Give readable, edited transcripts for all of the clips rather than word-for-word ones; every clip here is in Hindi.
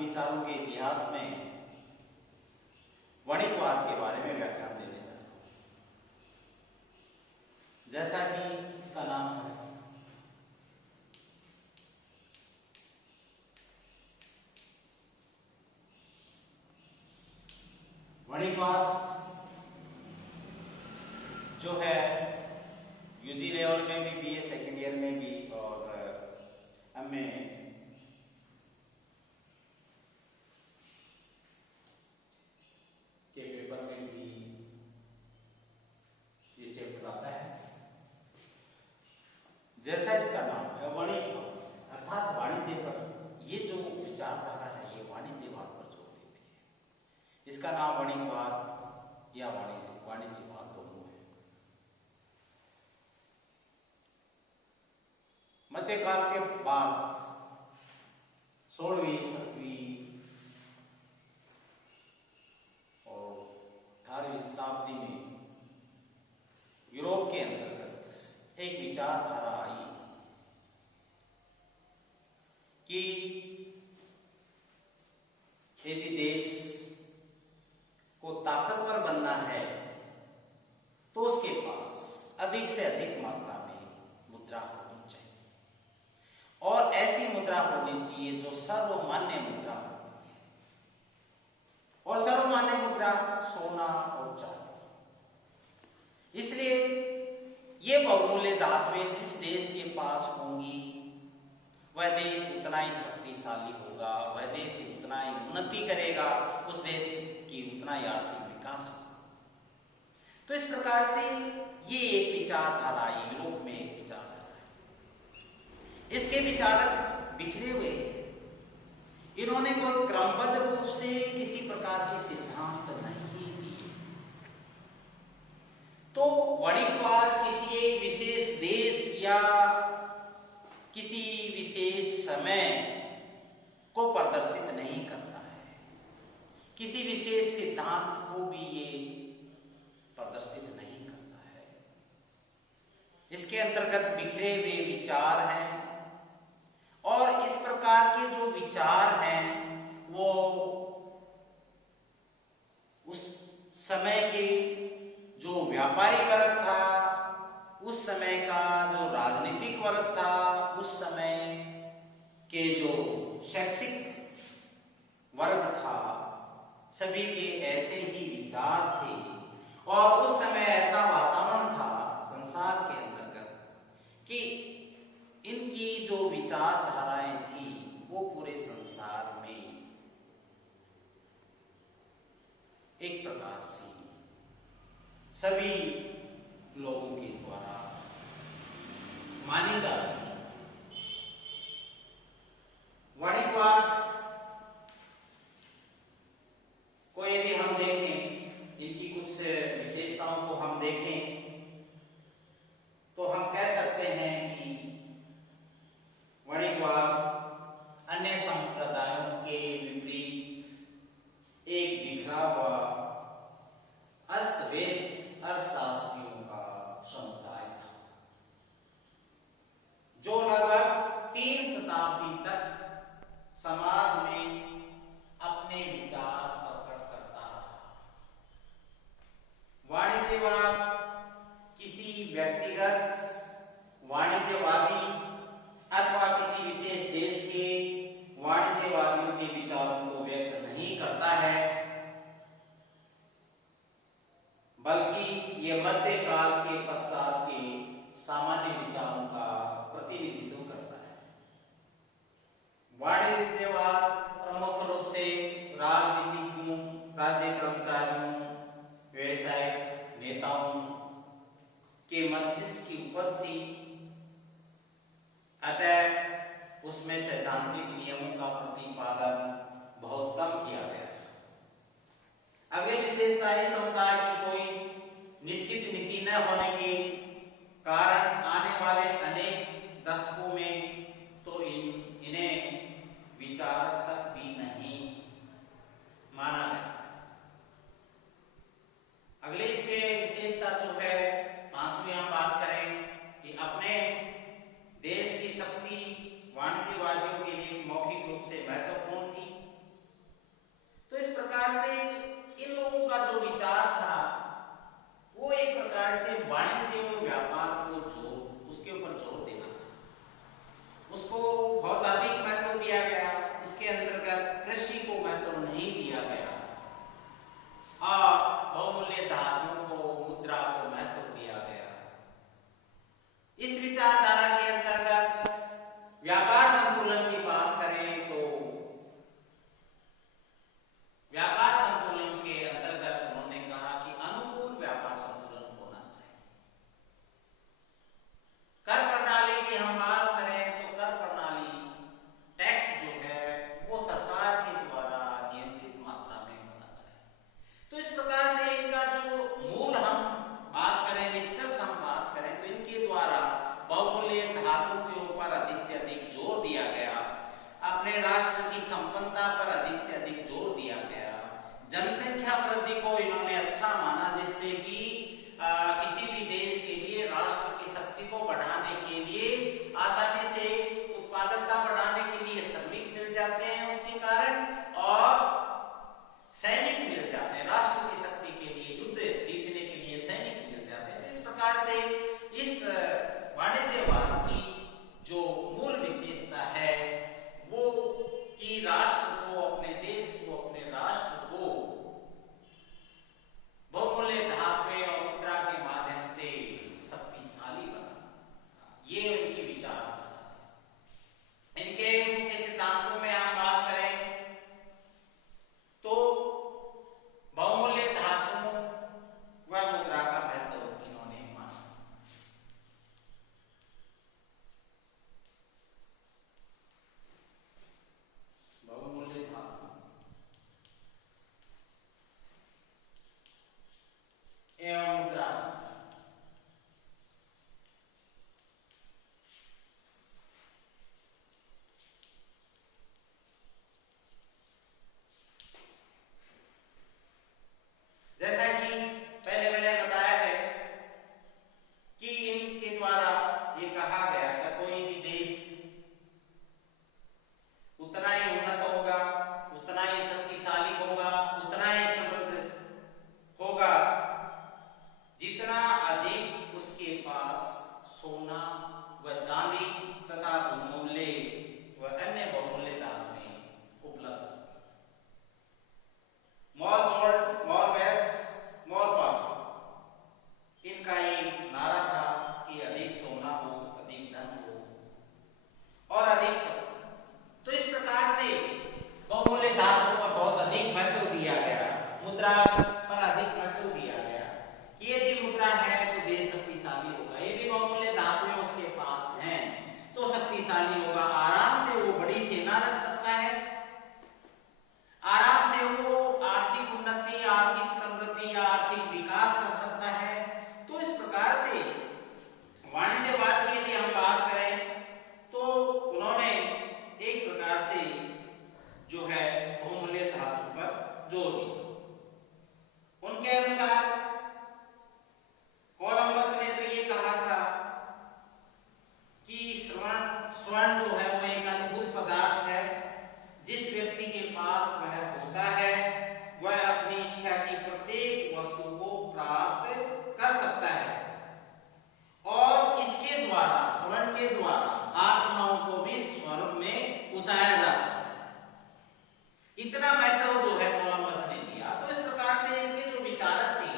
विचारों के इतिहास में वणिकवाद के बारे में व्याख्यान देने जा रहा हूं। जैसा कि इसका नाम है, वणिकवाद जो है यूजी लेवल में भी, बीए सेकेंड ईयर में भी और एमए के पेपर में भी ये चैप्टर आता है। जैसा इसका नाम है वणिकवाद अर्थात वाणिज्य पर, ये जो विचारधारा है ये वाणिज्यवाद पर जोर देती है। इसका नाम वणिकवाद या वाणिज्यवाद दोनों है। मध्यकाल के बाद 16वीं 17वीं और 18वीं शताब्दी में यूरोप के अंतर्गत एक विचारधारा आई कि यदि देश को ताकतवर बनना है तो उसके पास अधिक से अधिक मात्रा में मुद्रा होनी चाहिए, और ऐसी मुद्रा होनी चाहिए जो सर्वमान्य मुद्रा होती है। और सर्वमान्य मुद्रा सोना और चांदी। इसलिए ये बहुमूल्य धातुएं जिस देश के पास होंगी वह देश उतना ही शक्तिशाली होगा, वह देश उतना ही उन्नति करेगा, उस देश की उतना ही आर्थिक विकास होगा। तो इस प्रकार से ये एक विचारधारा यूरोप में एक विचारधारा है। इसके विचारक बिखरे हुए हैं। इन्होंने कोई क्रमबद्ध रूप से किसी प्रकार के सिद्धांत नहीं दिए। तो वणिकवाद किसी एक विशेष देश या किसी विशेष समय को प्रदर्शित नहीं करता है, किसी विशेष सिद्धांत को भी ये प्रदर्शित नहीं करता है। इसके अंतर्गत बिखरे हुए विचार हैं, और इस प्रकार के जो विचार हैं वो उस समय के जो व्यापारिक वर्ग था, उस समय का जो राजनीतिक वर्ग था, उस समय के जो शैक्षिक वर्ग था, सभी के ऐसे ही विचार थे। और उस समय ऐसा वातावरण था संसार के अंतर्गत कि इनकी जो विचारधाराएं थी वो पूरे संसार में एक प्रकार से सभी लोगों के द्वारा मानी जा रही थी। वणिकवाद को यदि हम देखें, इनकी कुछ विशेषताओं को हम देखें, तो हम कह सकते हैं कि वणिकवाद अन्य संप्रदायों के विपरीत एक बिखरा हुआ अस्त व्यस्त अर्थशास्त्रियों का समुदाय था, जो लगभग 3 शताब्दी तक समाज में अपने विचार प्रकट करता रहा। वाणिज्यवाद किसी व्यक्तिगत वाणिज्यवादी अथवा किसी विशेष देश के वाणिज्यवादियों के विचारों को व्यक्त नहीं करता है, बल्कि यह मध्यकाल के पश्चात के सामान्य विचारों का प्रतिनिधित्व करता है। वाणिज्यवाद प्रमुख रूप से राजनीतिज्ञों, राज्य कर्मचारियों, व्यवसायिक नेताओं के मस्तिष्क की उपज थी। अतः उसमें सैद्धांतिक नियमों का प्रतिपादन बहुत कम किया गया था। अगली विशेषता इस समुदाय की कोई निश्चित नीति न होने के कारण आने वाले अनेक दशकों में तो इन्हें विचार तक भी नहीं माना गया। अगली इसके विशेषता जो है, 5वीं हम बात करें कि अपने देश की शक्ति वाणिज्यवादियों के लिए मौखिक रूप से महत्वपूर्ण थी। प्रकार से इन लोगों का जो विचार था वो एक प्रकार से वाणिज्य और व्यापार को जोर उसके ऊपर जोर देना था। उसको बहुत अधिक महत्व दिया गया। इसके अंतर्गत कृषि को महत्व नहीं दिया गया और बहुमूल्य धातुओं को, मुद्रा को महत्व दिया गया। इस विचारधारा के अंतर्गत व्यापार संतुलन की बात करें तो व्यापार संतुलन के अंतर्गत उन्होंने कहा कि अनुकूल व्यापार संतुलन होना चाहिए। कर प्रणाली की हम बात करें तो कर प्रणाली, टैक्स जो है वो सरकार के द्वारा नियंत्रित मात्रा में होना चाहिए। तो इस प्रकार से इनका जो मूल हम बात करें, निष्कर्ष हम बात करें तो इनके द्वारा बहुमूल्य धातु के ऊपर अधिक से अधिक जोर दिया गया, अपने राष्ट्र की संपन्नता पर अधिक से अधिक जोर दिया गया, जनसंख्या वृद्धि को इन्होंने अच्छा माना जिससे कि किसी भी देश के लिए राष्ट्र की शक्ति को बढ़ाने के लिए आसानी से उत्पादकता बढ़ाने के लिए श्रमिक मिल जाते हैं उसके कारण, और सैनिक मिल जाते हैं राष्ट्र की शक्ति के लिए, युद्ध जीतने के लिए सैनिक मिल जाते हैं। तो इस प्रकार से इस वाणिज्यवाद की जो मूल विशेषता है वो कि राष्ट्र को, अपने देश को, अपने राष्ट्र को बहुमूल्य धातुएं और मुद्रा के माध्यम से शक्तिशाली बनाना, ये उनकी विचारधारा थी। इनके मुख्य सिद्धांतों में हम बात करें तो बहुमूल्य धातुओं व मुद्रा का महत्व इन्होंने माना। बहुमूल्य धातु एवं मुद्रा जैसा कि पहले मैंने बताया है कि इनके द्वारा ये कहा गया कि कोई भी देश उतना ही उन्नत होगा, उतना ही शक्तिशाली होगा, उतना ही समृद्ध होगा जितना अधिक उसके पास सोना व चांदी तथा बहुमूल्य व अन्य बहुमूल्य धातुएं उपलब्ध होंगी। More gold, more wealth, more power, इनका एक नारा था कि अधिक सोना हो, अधिक धन हो और अधिक शक्ति। तो इस प्रकार से बहुमूल्य धातुओं पर बहुत अधिक महत्व दिया गया, मुद्रा पर अधिक महत्व दिया गया कि यदि मुद्रा है तो देश शक्तिशाली होगा, यदि बहुमूल्य धातुएं उसके पास हैं तो शक्तिशाली होगा, आराम से वो बड़ी सेना रख सकता है, आराम से वो आर्थिक उन्नति, आर्थिक समृद्धि या आर्थिक विकास कर सकता है। तो इस प्रकार से वाणिज्यवाद की यदि हम बात करें तो उन्होंने एक प्रकार से जो है बहुमूल्य धातु पर जोर दिया। उनके अनुसार कोलंबस ने तो ये कहा था कि स्वर्ण जो है वो एक अद्भुत पदार्थ है, जिस व्यक्ति के पास वह होता है वह अपनी इच्छा की प्रत्येक वस्तु को प्राप्त कर सकता है और इसके द्वारा, स्वर्ण के द्वारा आत्माओं को भी स्वर्ग में पहुंचाया जा सकता है। इतना महत्व जो है कोलंबस ने दिया। तो इस प्रकार से इसके जो विचारक थे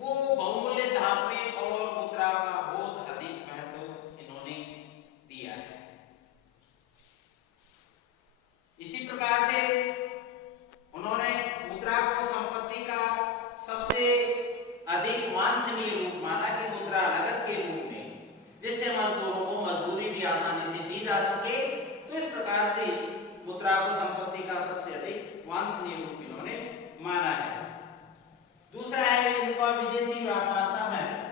वो बहुमूल्य धातुएं और मुद्रा का बहुत अधिक महत्व इन्होंने दिया है। इसी प्रकार से उन्होंने मुद्रा को संपत्ति का सबसे अधिक वांछनीय रूप माना कि मुद्रा नगद के रूप में, जिससे मजदूरों को मजदूरी भी आसानी से दी जा सके। तो इस प्रकार से मुद्रा को संपत्ति का सबसे अधिक वांछनीय रूप इन्होंने माना है। दूसरा है इनका विदेशी व्यापार का महत्व।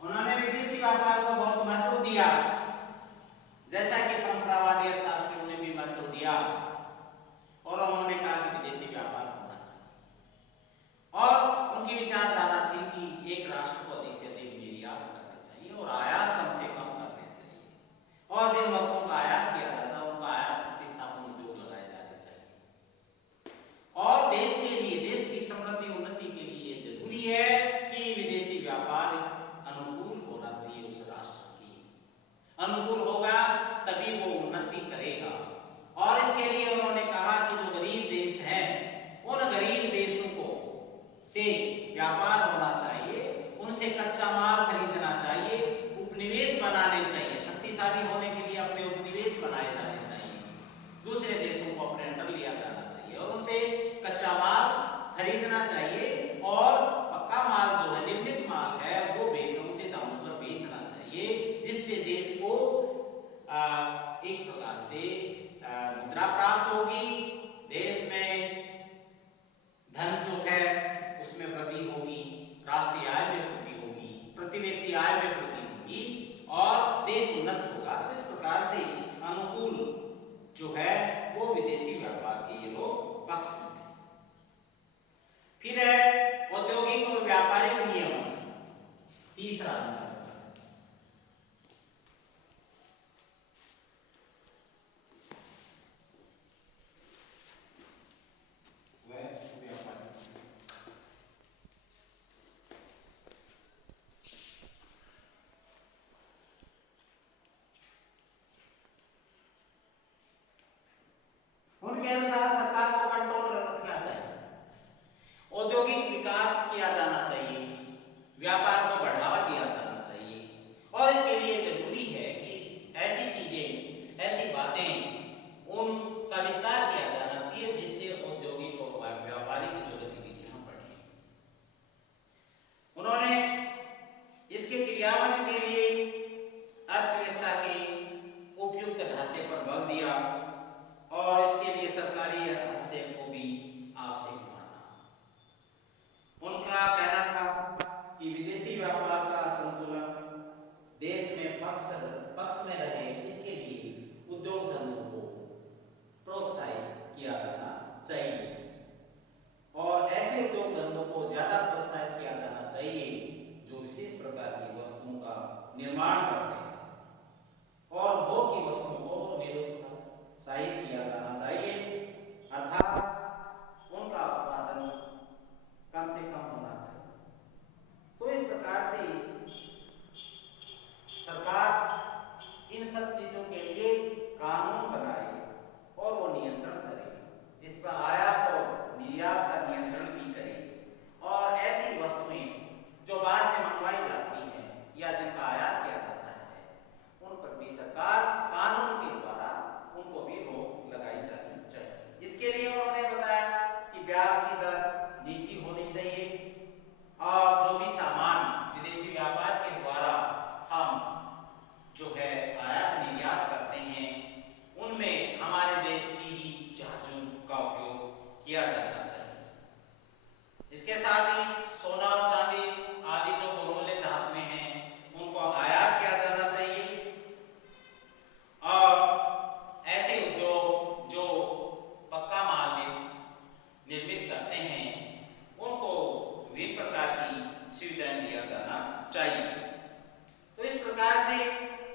उन्होंने विदेशी व्यापार को बहुत महत्व दिया, जैसा कि परंपरावादी अर्थशास्त्रियों ने भी महत्व दिया और उन्होंने कहा कि विदेशी व्यापार होना चाहिए। और उनकी पक्ष में। फिर है औद्योगिक और व्यापारिक नियमन, तीसरा अंतर। उनके अनुसार सरकार को कंट्रोल रखना चाहिए, औद्योगिक विकास किया जाना चाहिए, व्यापार को बढ़ावा दिया जाना चाहिए, और इसके लिए जरूरी है कि ऐसी चीजें, ऐसी बातें उनका विस्तार किया जाना चाहिए जिससे औद्योगिक और व्यापारिक जो गतिविधियां बढ़े। उन्होंने इसके क्रियान्वयन के लिए अर्थव्यवस्था के उपयुक्त ढांचे पर बल दिया और इसके लिए सरकारी हस्तक्षेप को भी आवश्यक माना। उनका कहना था कि विदेशी व्यापार का संतुलन देश में पक्ष में रहे, इसके लिए उद्योग धंधों को प्रोत्साहित किया जाना चाहिए और ऐसे उद्योग धंधों को ज्यादा प्रोत्साहित किया जाना चाहिए जो विशेष प्रकार की वस्तुओं का निर्माण करते हैं और भोग की वस्तुओं को निरुत्साहित किया जाना चाहिए, अर्थात उनका उत्पादन कम से कम होना चाहिए। तो इस प्रकार से सरकार इन सब चीजों के लिए कानून बनाए और वो नियंत्रण करे, जिस पर आयात और निर्यात का नियंत्रण भी करे और ऐसी वस्तुएं जो बाहर से मंगवाई जाती हैं या जिनका आयात किया जाता है उन पर भी सरकार कानून के द्वारा उनको भी रोक लगाई जानी चाहिए। इसके लिए उन्होंने बताया कि ब्याज की दर नीची होनी चाहिए और जो भी सामान विदेशी व्यापार के द्वारा हम जो है आयात निर्यात करते हैं उनमें हमारे देश की ही जहाजों का उपयोग किया जाना चाहिए। इसके साथ ही सोना और चांदी आदि जो बहुमूल्य धातुएं हैं उनको आयात किया जाना चाहिए और ऐसे उद्योग जो पक्का माल निर्मित करते हैं उनको विभिन्न प्रकार की सुविधाएं दिया जाना चाहिए। तो इस प्रकार से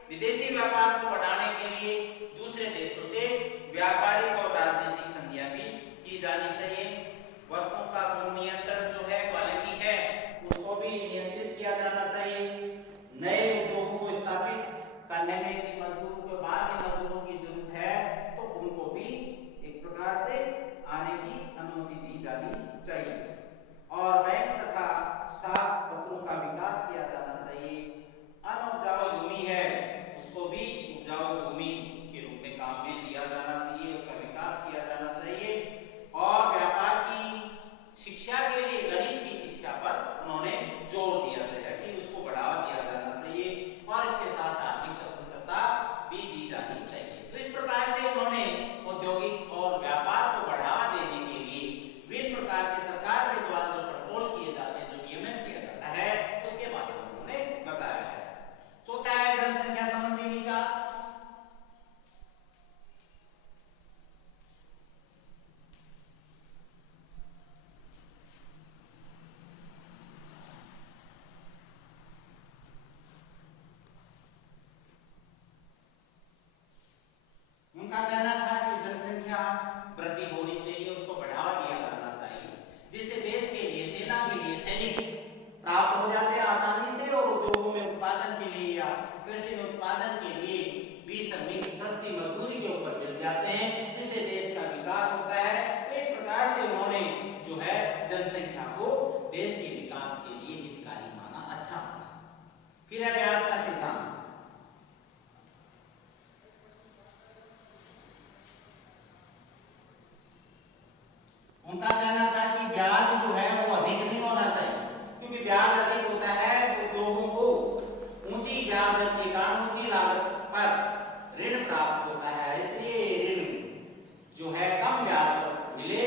विदेशी व्यापार को बढ़ाने के लिए दूसरे देशों से व्यापारिक और राजनीतिक संधियां भी की जानी चाहिए। वस्तुओं का गुण नियंत्रण जो है, क्वालिटी है, उसको भी नियंत्रित किया जाना चाहिए। नए उद्योगों को स्थापित करने में यदि मजदूरों के बाहर के मजदूरों की जरूरत है तो उनको भी एक प्रकार से आने की अनुमति दी जानी चाहिए और बैंक तथा साख पत्रों का विकास किया जाना चाहिए। अनउपजाऊ भूमि है उसको भी उपजाऊ भूमि के रूप में काम में लिया जाना चाहिए, उसका विकास किया जाना चाहिए और व्यापार की शिक्षा के लिए गणित की शिक्षा पर उन्होंने जोर दिया है कि उसको बढ़ावा दिया जाना चाहिए और इसके साथ आर्थिक स्वतंत्रता भी दी जानी चाहिए। तो इस प्रकार से उन्होंने औद्योगिक और व्यापार को बढ़ावा देने के लिए विभिन्न प्रकार के सरकार के द्वारा जो कंट्रोल किए जाते हैं, जो नियमन किया जाता है, उसके बारे में उन्होंने बताया है। चौथा है जनसंख्या संबंधी विचार। उनका कहना था कि जनसंख्या वृद्धि होनी चाहिए, उसको बढ़ावा दिया जाना चाहिए जिससे देश के लिए, सेना के लिए सैनिक प्राप्त हो जाते हैं आसानी से और उद्योगों में उत्पादन के लिए या कृषि में उत्पादन के लिए भी श्रमिक सस्ती मजदूरी के ऊपर मिल जाते हैं जिससे देश का विकास होता है। तो एक प्रकार से उन्होंने जो है जनसंख्या को देश के विकास के लिए हितकारी माना, अच्छा माना। फिर है ब्याज का सिद्धांत। उनका कहना था कि ब्याज जो है वो अधिक नहीं होना चाहिए क्योंकि ब्याज अधिक होता है तो लोगों को ऊंची ब्याज दर के कारण ऊंची लागत पर ऋण प्राप्त होता है, इसलिए ऋण जो है कम ब्याज पर मिले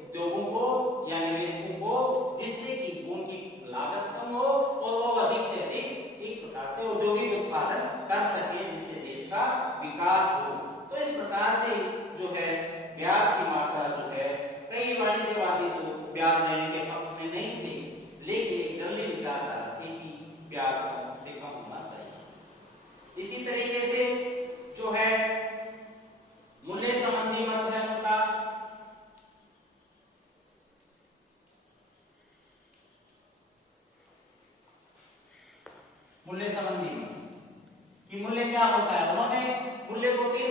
उद्योगों को या निवेशकों को जिससे कि उनकी लागत कम हो और वो अधिक से अधिक एक प्रकार से औद्योगिक उत्पादन कर सके जिससे देश का विकास हो। तो इस प्रकार से जो है ब्याज की मात्रा जो है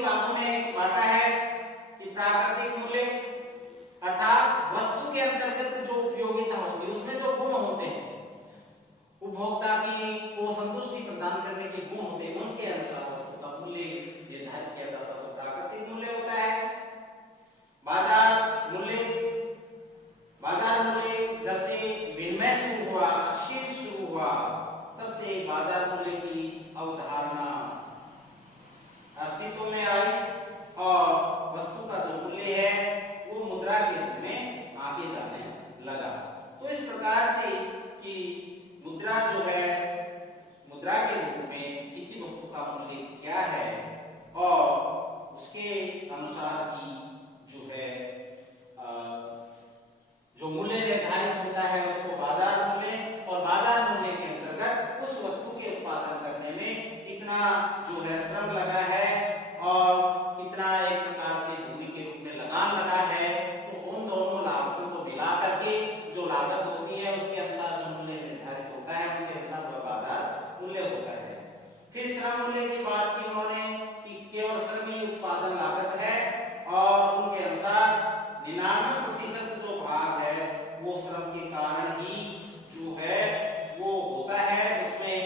भागों में बांटा है कि प्राकृतिक मूल्य अर्थात वस्तु के अंतर्गत जो उपयोगिता होती है उसमें जो गुण होते हैं, उपभोक्ता की को संतुष्टि प्रदान करने के गुण होते हैं, उनके अनुसार वस्तु का मूल्य निर्धारित किया जाता है, तो प्राकृतिक मूल्य होता है। बाजार मूल्य, बाजार मूल्य जब से विनिमय शुरू हुआ, एक्सचेंज शुरू हुआ, तब से बाजार मूल्य की अवधारणा अस्तित्व में आई और वस्तु का जो मूल्य है वो मुद्रा के रूप में आगे जाने लगा। तो इस प्रकार से कि मुद्रा जो है, मुद्रा के रूप में किसी वस्तु का मूल्य क्या है और उसके अनुसार ही जो है जो मूल्य निर्धारित होता है उसको बाजार मूल्य, और बाजार मूल्य के अंतर्गत उस वस्तु के उत्पादन करने में कितना जो है श्रम लगा है और कितना एक प्रकार से भूमि के रूप में लगान लगा है, तो उन दोनों लागतों को मिला करके जो लागत होती है उसके अनुसार जो मूल्य निर्धारित होता है उनके अनुसार वह बाजार मूल्य होता है। फिर श्रम मूल्य की बात की उन्होंने कि केवल श्रम ही उत्पादन लागत है और उनके अनुसार 99% जो भाग है वो श्रम के कारण ही जो है वो होता है, उसमें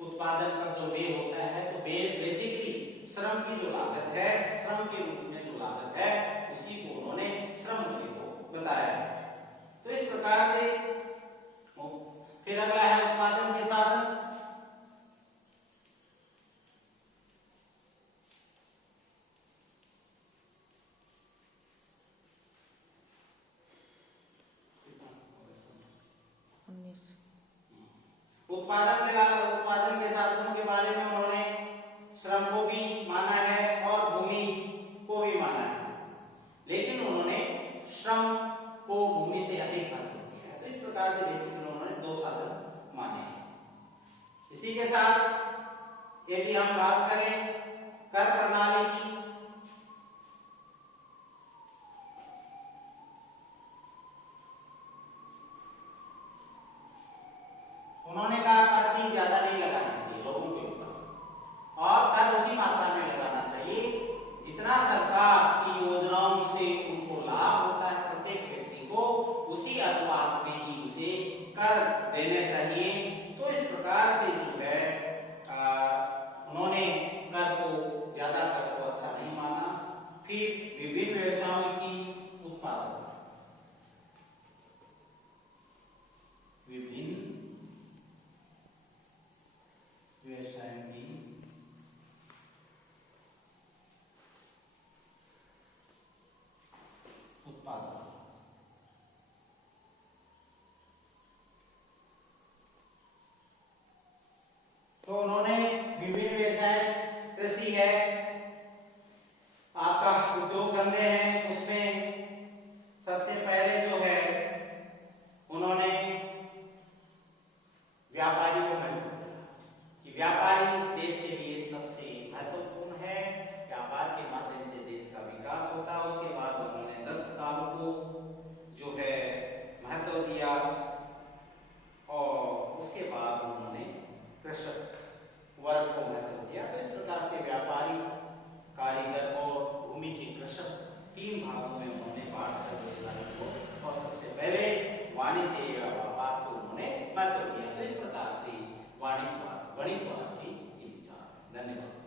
उत्पादन पर जो व्यय होता है, तो बेसिकली श्रम की जो लागत है, श्रम के रूप में जो लागत है उसी को उन्होंने श्रम मूल्य को बताया है। तो इस प्रकार से फिर अगला है उत्पादन के साधन। उत्पादन के साधनों के बारे में उन्होंने श्रम को भी माना है और भूमि को भी माना है, लेकिन उन्होंने श्रम को भूमि से अधिक महत्व दिया है। तो इस प्रकार से बेसिकली उन्होंने दो साधन माने हैं। इसी के साथ यदि हम बात करें कर प्रणाली की, उन्होंने कहा कर भी ज्यादा नहीं लगाना चाहिए लोगों के ऊपर और कर उसी मात्रा में लगाना चाहिए जितना सरकार की योजनाओं से उनको लाभ होता है, प्रत्येक व्यक्ति को उसी अनुपात में ही उसे कर देने चाहिए। तो इस प्रकार से जो है उन्होंने कर को ज्यादा कर को अच्छा नहीं माना। फिर विभिन्न व्यवसायों की उत्पादन, विभिन्न व्यवसायों की उत्पादन, तो उन्होंने विभिन्न व्यवसाय, कृषि है, आपका उद्योग धंधे हैं, उसमें सबसे पहले जो है उन्होंने व्यापारी को महत्व दिया कि व्यापारी देश के लिए सबसे महत्वपूर्ण है, व्यापार के माध्यम से देश का विकास होता है। उसके बाद उन्होंने दस्तकारों को जो है महत्व दिया और उसके बाद उन्होंने कृषक वर्ग को महत्व दिया। तो इस प्रकार से व्यापारी, कारीगर और भूमि के कृषक तीन भागों में उन्होंने बांट कर व्यवसाय को, और सबसे पहले वाणिज्य या व्यापार को उन्होंने महत्व दिया। तो इस प्रकार से वाणिज्यवाद की विचार। धन्यवाद।